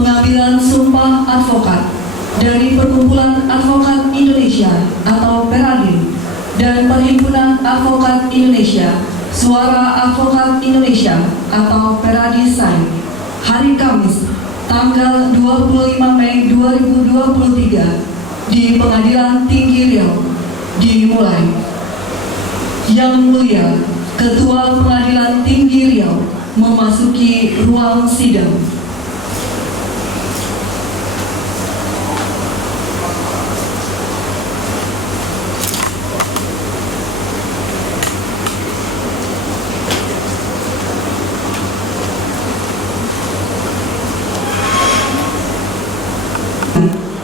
Pengambilan sumpah advokat dari Perkumpulan Advokat Indonesia atau Peradin dan Perhimpunan Advokat Indonesia, Suara Advokat Indonesia atau Peradisai, hari Kamis, tanggal 25 Mei 2023 di Pengadilan Tinggi Riau dimulai. Yang Mulia Ketua Pengadilan Tinggi Riau memasuki ruang sidang.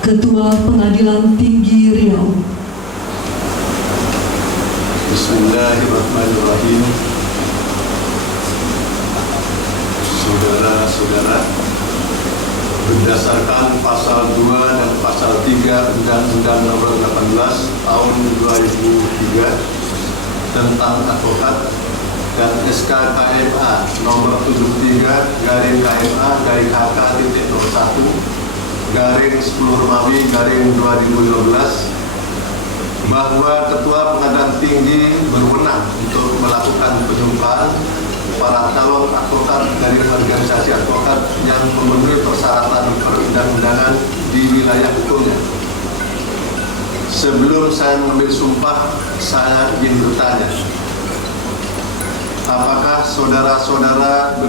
Ketua Pengadilan Tinggi Riau. Bismillahirrahmanirrahim. Saudara-saudara, berdasarkan pasal 2 dan pasal 3 Undang-Undang Nomor 18 Tahun 2003 tentang advokat dan SK KMA Nomor 73/KMA-1/10 bahwa Ketua Pengadilan Tinggi berwenang untuk melakukan penyumpahan para calon advokat dari organisasi advokat yang memenuhi persyaratan perundang-undangan di wilayah hukumnya. Sebelum saya mengambil sumpah, saya ingin bertanya, apakah saudara-saudara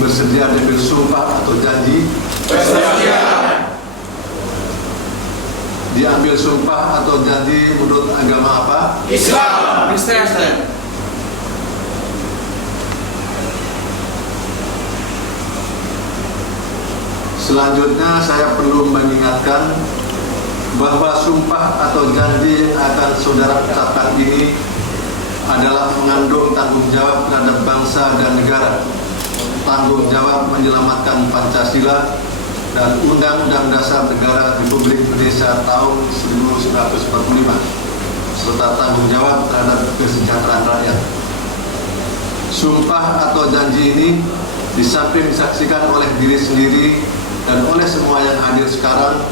bersedia mengambil sumpah atau janji? Bersedia. Diambil sumpah atau janji menurut agama apa? Islam. Kristen. Selanjutnya saya perlu mengingatkan bahwa sumpah atau janji akan saudara ucapkan ini adalah mengandung tanggung jawab terhadap bangsa dan negara, tanggung jawab menyelamatkan Pancasila dan Undang-Undang Dasar Negara Republik Indonesia tahun 1945, serta tanggung jawab terhadap kesejahteraan rakyat. Sumpah atau janji ini di samping disaksikan oleh diri sendiri dan oleh semua yang hadir sekarang,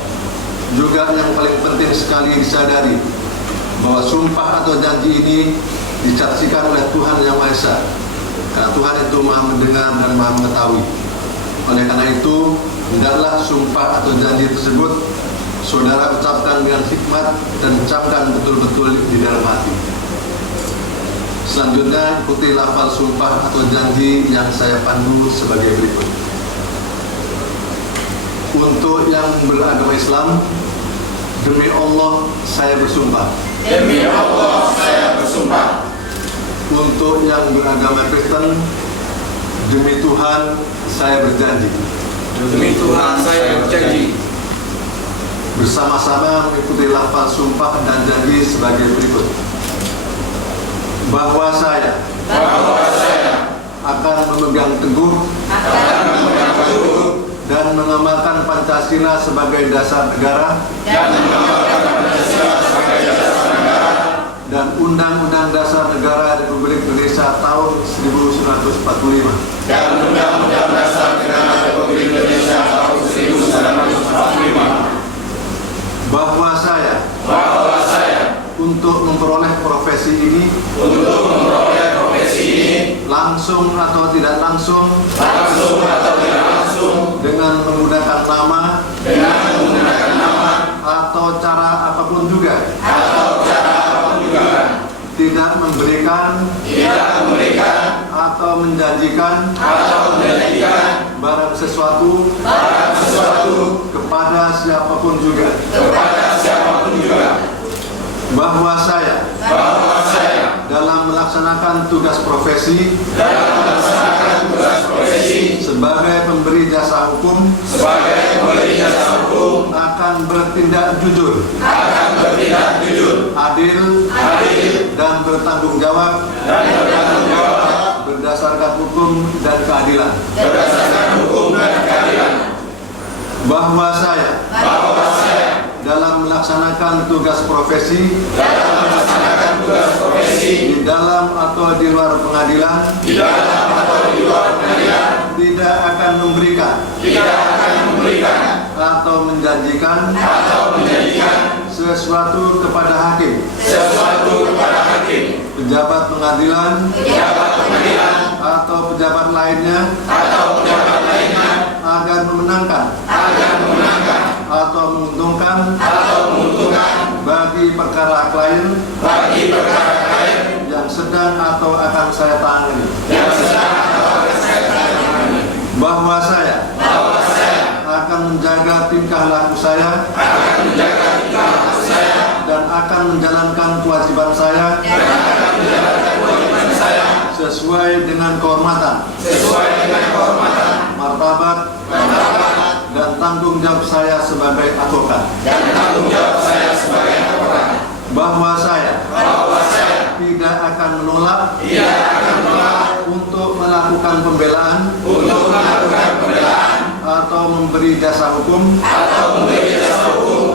juga yang paling penting sekali disadari bahwa sumpah atau janji ini disaksikan oleh Tuhan Yang Maha Esa, karena Tuhan itu Maha mendengar dan Maha mengetahui. Oleh karena itu, hendaklah sumpah atau janji tersebut saudara ucapkan dengan hikmat dan ucapkan betul-betul di dalam hati. Selanjutnya ikuti lafal sumpah atau janji yang saya pandu sebagai berikut. Untuk yang beragama Islam, demi Allah saya bersumpah. Demi Allah saya bersumpah. Untuk yang beragama Kristen, demi Tuhan saya berjanji. Demi Tuhan saya berjanji. Bersama-sama mengikuti lafaz sumpah dan janji sebagai berikut. Bahwa saya akan memegang teguh dan mengamalkan Pancasila sebagai dasar negara dan Undang-Undang Dasar Negara Republik Indonesia tahun 1945 dan Undang-Undang Dasar Negara Republik Indonesia tahun 1945. bahwa saya untuk memperoleh profesi ini langsung atau tidak langsung dengan menggunakan nama atau cara apapun juga tidak memberikan atau menjanjikan barang sesuatu kepada siapapun juga, bahwa saya dalam melaksanakan tugas profesi sebagai pemberi jasa hukum akan bertindak jujur, adil dan bertanggung jawab berdasarkan hukum dan keadilan. Bahwa saya dalam melaksanakan tugas profesi di dalam atau di luar pengadilan tidak akan memberikan menjanjikan sesuatu kepada hakim, pejabat pengadilan, atau pejabat lainnya, agar memenangkan atau menguntungkan bagi perkara klien yang sedang atau akan saya tangani, bahwa saya akan menjaga tingkah laku saya dan akan menjalankan kewajiban saya sesuai dengan kehormatan, martabat, dan tanggung jawab saya sebagai advokat. Bahwa saya tidak akan menolak untuk melakukan pembelaan atau memberi jasa hukum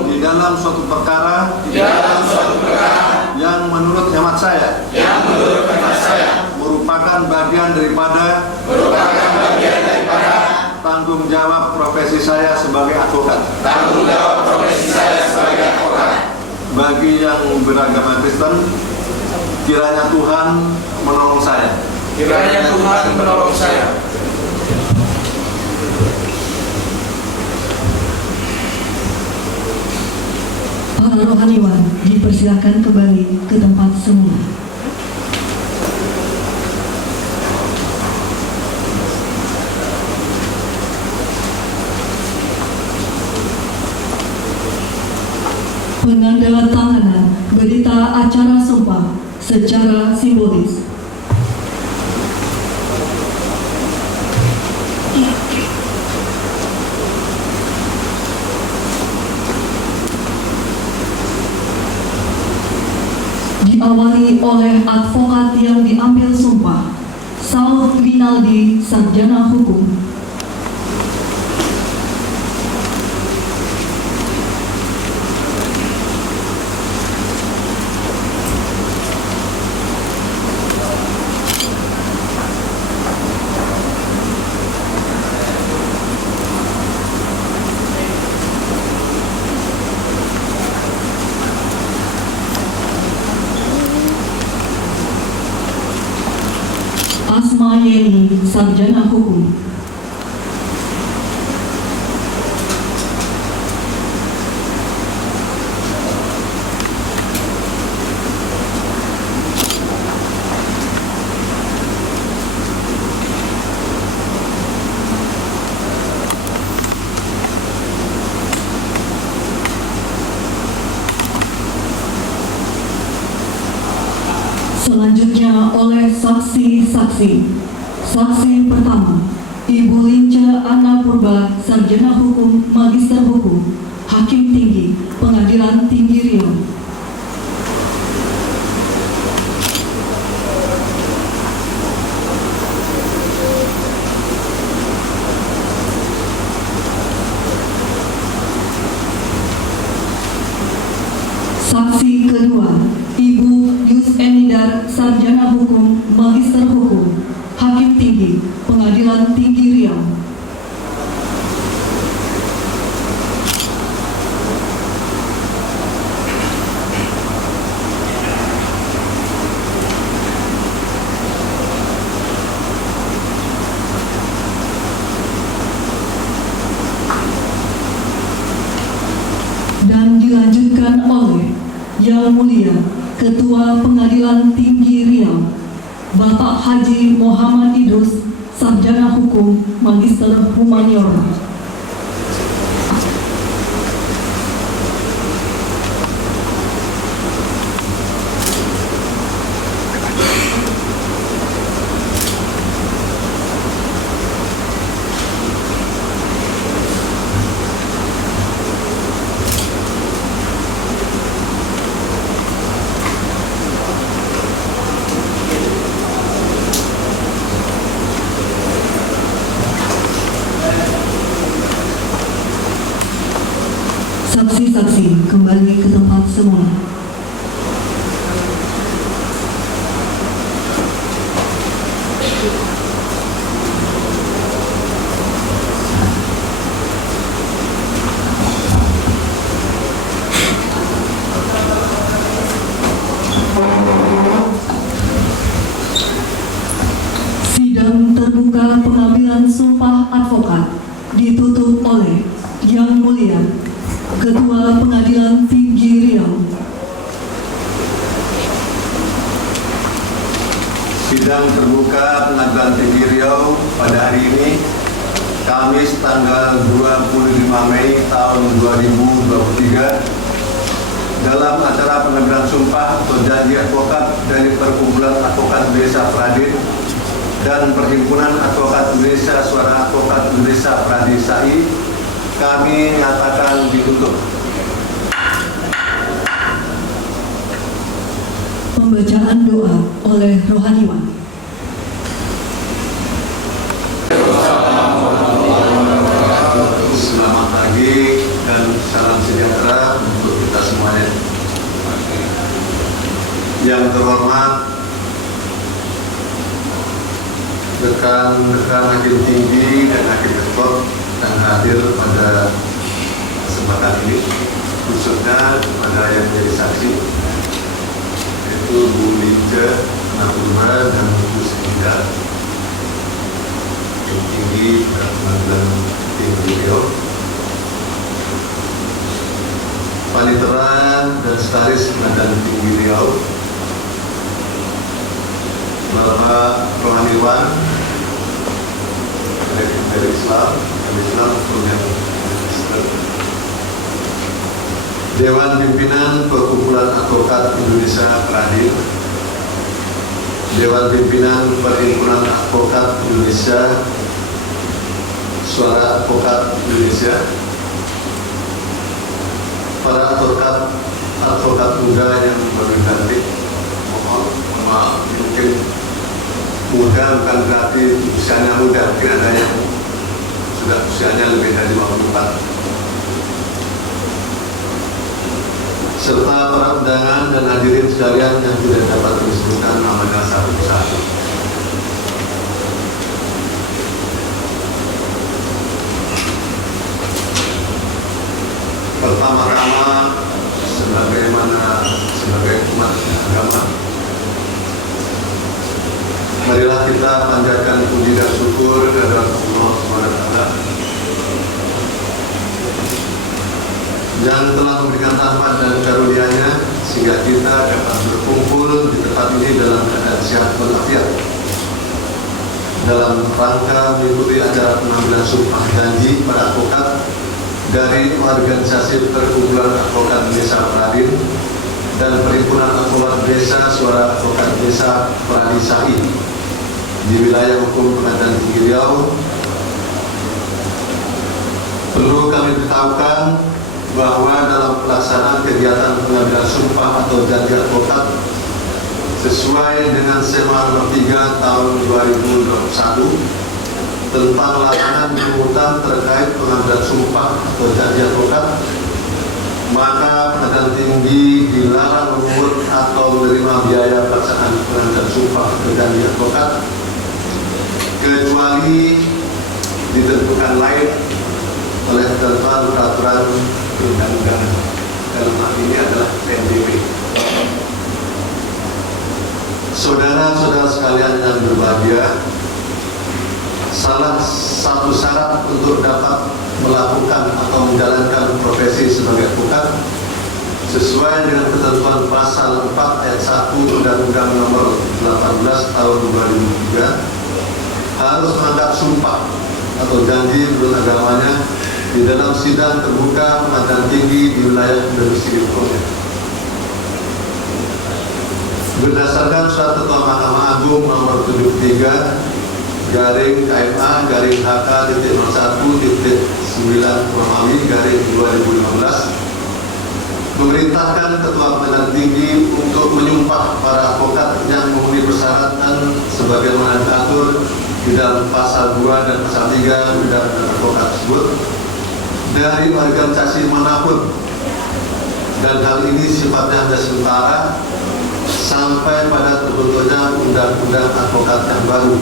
di dalam suatu perkara yang menurut hemat saya merupakan bagian daripada tanggung jawab profesi saya sebagai advokat. Bagi yang beragama Kristen, kiranya Tuhan menolong saya. Para rohaniwan dipersilakan kembali ke tempat semula. Penandatanganan berita acara sumpah secara simbolis. Diawali oleh advokat yang diambil sumpah, Saud Rinaldi, sarjana hukum. Asma Yeni, sarjana hukum. Selanjutnya oleh saksi-saksi. Saksi pertama, Ibu Linca Anna Purba, sarjana hukum, magister hukum, Hakim Tinggi, Pengadilan Tinggi Riau. Saksi kedua, Ibu Yus Enidar, sarjana hukum, magister hukum, Hakim Tinggi, Pengadilan Tinggi Riau. Dan dilanjutkan oleh Yang Mulia Ketua Pengadilan Tinggi Riau, Bapak Haji Muhammad Idrus, sarjana hukum, magister humaniora. Saksi-saksi kembali ke tempat semula. ditutup oleh Yang Mulia Ketua Pengadilan Tinggi Riau. Sidang terbuka Pengadilan Tinggi Riau pada hari ini, Kamis tanggal 25 Mei tahun 2023, dalam acara pengambilan sumpah atau janji advokat dari Perkumpulan Advokat Indonesia Pradin dan Perhimpunan Advokat Indonesia Suara Advokat Indonesia Pradisai, kami nyatakan ditutup. Pembacaan doa oleh rohaniwan. Selamat pagi dan salam sejahtera untuk kita semuanya. Yang terhormat rekan-rekan hakim tinggi dan hakim ekspor yang hadir pada kesempatan ini, khususnya kepada yang menjadi saksi, yaitu Bu Lince Napurba dan Bu Sinda, hakim tinggi dan Pengadilan Tinggi Riau, Panitera dan Sekretaris Pengadilan Tinggi Riau, Bapak rohaniwan dari Islam yang Kristen, Dewan Pimpinan Perkumpulan Advokat Indonesia Pradin, Dewan Pimpinan Perhimpunan Advokat Indonesia Suara Advokat Indonesia, para advokat muda yang baru dilantik, mohon maaf, mungkin muda bukan berarti usianya muda, mungkin ada yang sudah usianya lebih dari 24, serta para undangan dan hadirin sekalian yang tidak dapat disebutkan namanya satu persatu. Pertama-tama, sebagai umat agama, marilah kita panjatkan puji dan syukur kepada Allah SWT yang telah memberikan rahmat dan karunia-Nya sehingga kita dapat berkumpul di tempat ini dalam keadaan sehat walafiat dalam rangka mengikuti acara pengambilan sumpah janji para advokat dari organisasi Perkumpulan Advokat Indonesia Pradin dan Perhimpunan Advokat Indonesia Suara Advokat Indonesia Pradisai di wilayah hukum Pengadilan Tinggi Riau. Perlu kami beritahukan bahwa dalam pelaksanaan kegiatan pengambilan sumpah atau janji advokat sesuai dengan SEMA nomor 3 tahun 2021 tentang larangan pungutan terkait pengambilan sumpah atau janji advokat, maka Pengadilan Tinggi dilarang memungut atau menerima biaya pelaksanaan pengambilan sumpah atau janji advokat kecuali ditentukan lain oleh ketentuan peraturan perundang-undangan. Dalam hal ini adalah PNBP. Saudara-saudara sekalian yang berbahagia, salah satu syarat untuk dapat melakukan atau menjalankan profesi sebagai advokat sesuai dengan ketentuan pasal 4 ayat 1 Undang-Undang Nomor 18 Tahun 2003 harus menganggap sumpah atau janji menurut agamanya di dalam sidang terbuka Pengadilan Tinggi di wilayah domisili hukumnya. Berdasarkan Surat Ketua Mahkamah Agung Nomor 73 garing KMA garing HK titik 01.9 Romawi garing 2015 memerintahkan Ketua Pengadilan Tinggi untuk menyumpah para advokat yang memenuhi persyaratan sebagaimana diatur di dalam pasal 2 dan pasal 3 Undang-Undang Advokat tersebut dari organisasi manapun, dan hal ini sifatnya hanya sementara sampai pada terbentuknya Undang-Undang Advokat yang baru.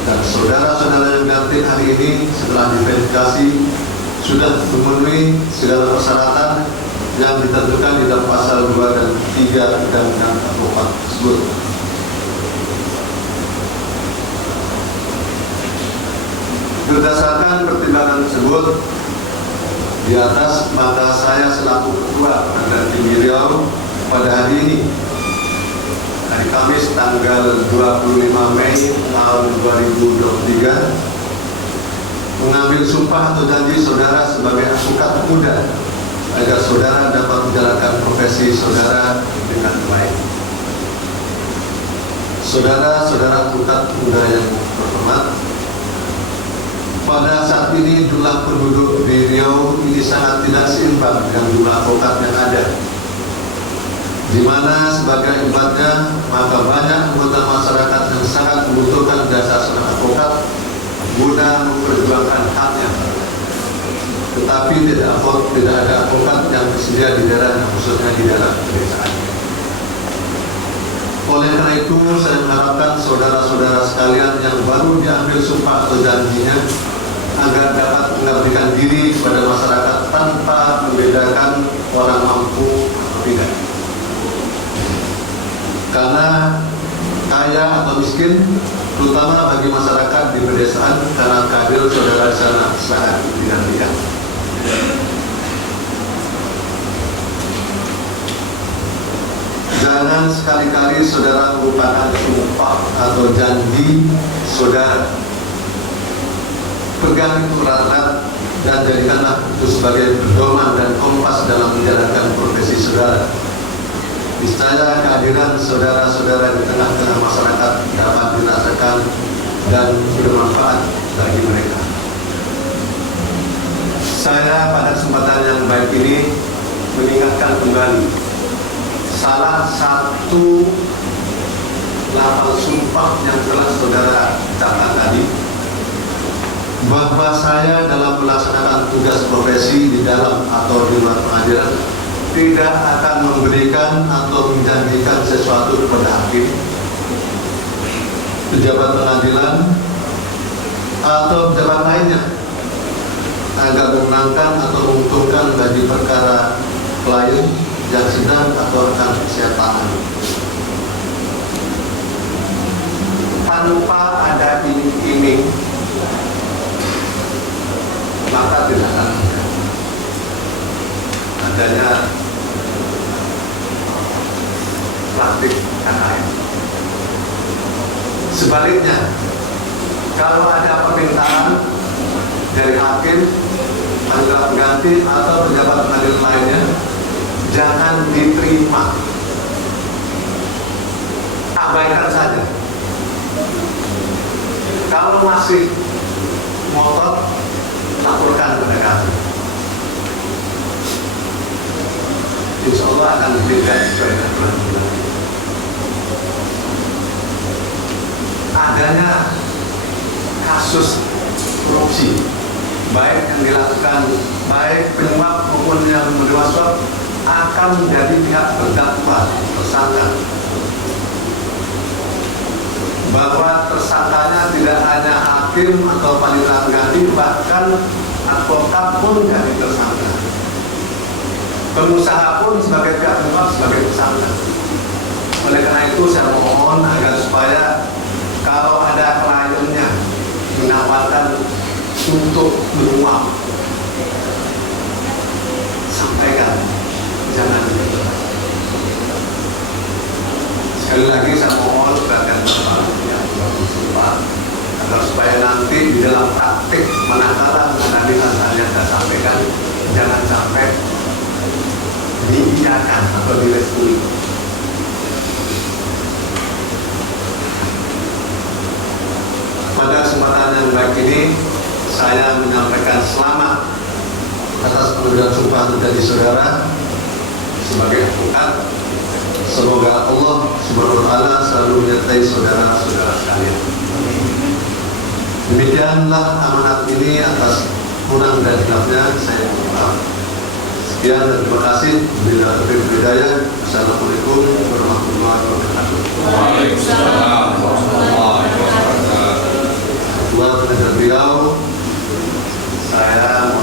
Dan saudara-saudara yang dilantik hari ini setelah diverifikasi sudah memenuhi segala persyaratan yang ditentukan di dalam pasal 2 dan 3 Undang-Undang Advokat tersebut. Berdasarkan pertimbangan tersebut, di atas maka saya selaku Ketua Pengadilan Tinggi Riau pada hari ini, hari Kamis tanggal 25 Mei tahun 2023, mengambil sumpah atau janji saudara sebagai advokat muda agar saudara dapat menjalankan profesi saudara dengan baik. Saudara-saudara advokat muda yang terhormat, pada saat ini jumlah penduduk di Riau ini sangat tidak seimbang dengan jumlah advokat yang ada, di mana sebagai akibatnya maka banyak anggota masyarakat yang sangat membutuhkan jasa seorang advokat guna memperjuangkan haknya, tetapi tidak ada advokat yang tersedia di daerah, khususnya di daerah pedesaan. Oleh karena itu, saya mengharapkan saudara-saudara sekalian yang baru diambil sumpah atau janjinya agar dapat mengabdikan diri kepada masyarakat tanpa membedakan orang mampu atau tidak. Karena kaya atau miskin, terutama bagi masyarakat di pedesaan, karena kehadiran saudara di sana sangat dinantikan. Jangan sekali-kali saudara melupakan sumpah atau janji saudara. Pegang itu erat-erat dan jadikanlah itu sebagai pedoman dan kompas dalam menjalankan profesi saudara. Niscaya kehadiran saudara-saudara di tengah-tengah masyarakat dapat dirasakan dan bermanfaat bagi mereka. Saya pada kesempatan yang baik ini mengingatkan kembali salah satu lafal sumpah yang telah saudara ucapkan tadi, bahwa saya dalam melaksanakan tugas profesi di dalam atau di luar pengadilan tidak akan memberikan atau menjanjikan sesuatu kepada hakim, pejabat pengadilan, atau pejabat lainnya agar memenangkan atau menguntungkan bagi perkara klien yang sedang atau akan saya tangani, tanpa ada iming-iming, maka tidak akan adanya praktik KKN. Sebaliknya, kalau ada permintaan dari hakim, panggilan pengganti atau pejabat pengadilan lainnya, jangan diterima, abaikan saja. Kalau masih ngotot, laporkan kepada kami. Insya Allah akan diberikan sesuai dengan peraturan. Adanya kasus korupsi, baik yang dilakukan baik penyuap maupun yang menerima suap, akan menjadi pihak terdakwa tersangka, bahwa tersangkanya tidak hanya hakim atau panitia pengganti, bahkan advokat pun jadi tersangka, pengusaha pun sebagai pihak penyuap sebagai tersangka. Oleh karena itu saya mohon agar supaya kalau ada kliennya menawarkan untuk menyuap, sampaikan, jangan ditolak. Sekali lagi saya mohon bagian yang bersumpah agar supaya nanti di dalam praktik manakala menghadapi hal yang saya sampaikan, jangan sampai diiyakan atau direstui. Pada kesempatan yang baik ini, saya menyampaikan selamat atas pengambilan sumpah menjadi saudara sebagai advokat. Semoga Allah Subhanahu wa Ta'ala selalu menyertai saudara-saudara sekalian. Demikianlah amanat ini, atas kurang dan hilafnya saya mohon maaf. Sekian dan terima kasih. Bila lebih hidayah. Assalamualaikum warahmatullahi wabarakatuh. Waalaikumsalam warahmatullahi wabarakatuh. Ketua Pengadilan Riau, saya